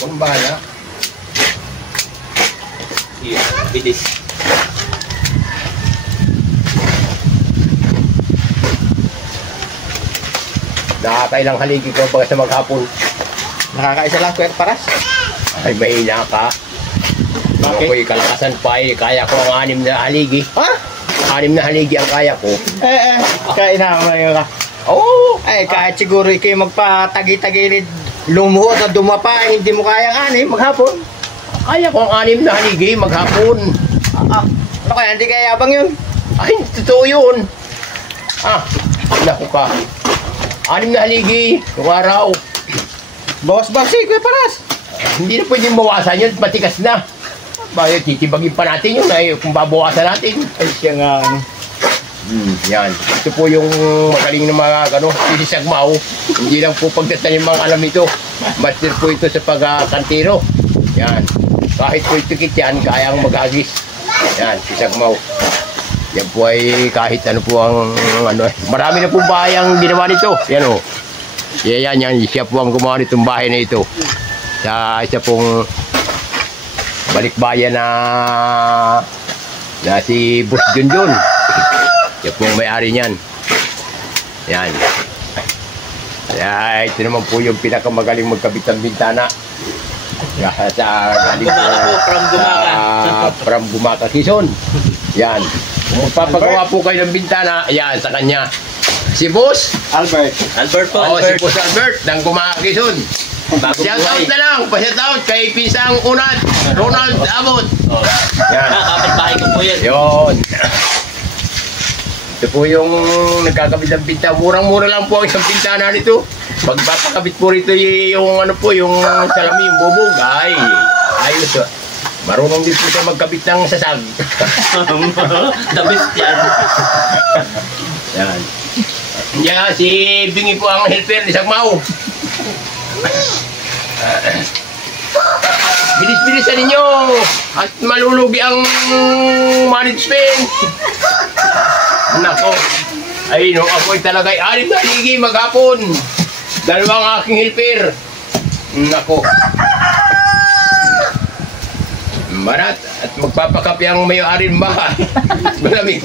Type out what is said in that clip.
Kung bahala. Bilis. Nakakailang haligi ko pag sa maghapon. Nakakaisa lang, Kuya Paras. Ay, mahina ka. Bakit? Ako'y kalakasan pa eh. Kaya ko ang 6 na haligi. Ha? 6 na haligi ang kaya ko. Kain na ka. Oo! Ay, kahit siguro ikaw magpatagi-tagilid, lumuhot at dumapa, hindi mo kayang maghapon. Kaya ko ang 6 na haligi maghapon. Ano kaya, hindi kaya yabang yun? Ay, totoo yun. Naku ka. 6 na haligi, yung araw. Bawas-bawas Kuya Paras. Hindi na pwedeng bawasan yun, matikas na. Bakit titibagin pa natin yun ay kung babawasan natin. Ay, siya nga. Yan. Ito po yung magaling na mga sinisagmaw. Hindi lang po pagdatanim mga alam ito. Master po ito sa pagkantiro. Yan. Kahit po itikit yan, kayang maghagis. Yan, sisagmaw. Yan po ay kahit ano po ang marami na po bahay ang ginawa nito. Yan o. Yan. Siya po ang gumawa nitong bahay na ito. Sa isa pong balikbayan na si Boss Junjun. Siya po ang may-ari niyan. Yan. Ito naman po yung pinakamagaling magkabit ng bintana. Galing from Gumaka, Quezon. Yan. Kung magpapagawa po kayo ng bintana, yan, sa kanya. Si Boss Albert po. Oo, si Boss Albert ng Gumaka, Quezon. Shout out na lang, pa-shout out kay Pinsang Unad, Ronald Abot. Yan. Kapit-bahay ko po yan. Yun. Ito po yung nagkakabit ng bintana. Murang-mura lang po ang isang bintana nito. Pagpapakabit po rito yung yung salamin, yung bubog. Ay, ayos. Marunong din po siya magkabit ng sasag. The best yan. Yan. Yan, si Bingi po ang helper ni Sagmao. Bilis-bilisan ninyo at malulugi ang management. Nako. Ay, no, ako ay talaga ay 6 na haligi maghapon. 2 aking helper. Nako. Marat at magpapakapi ang may-ari ng bahay. Malamig.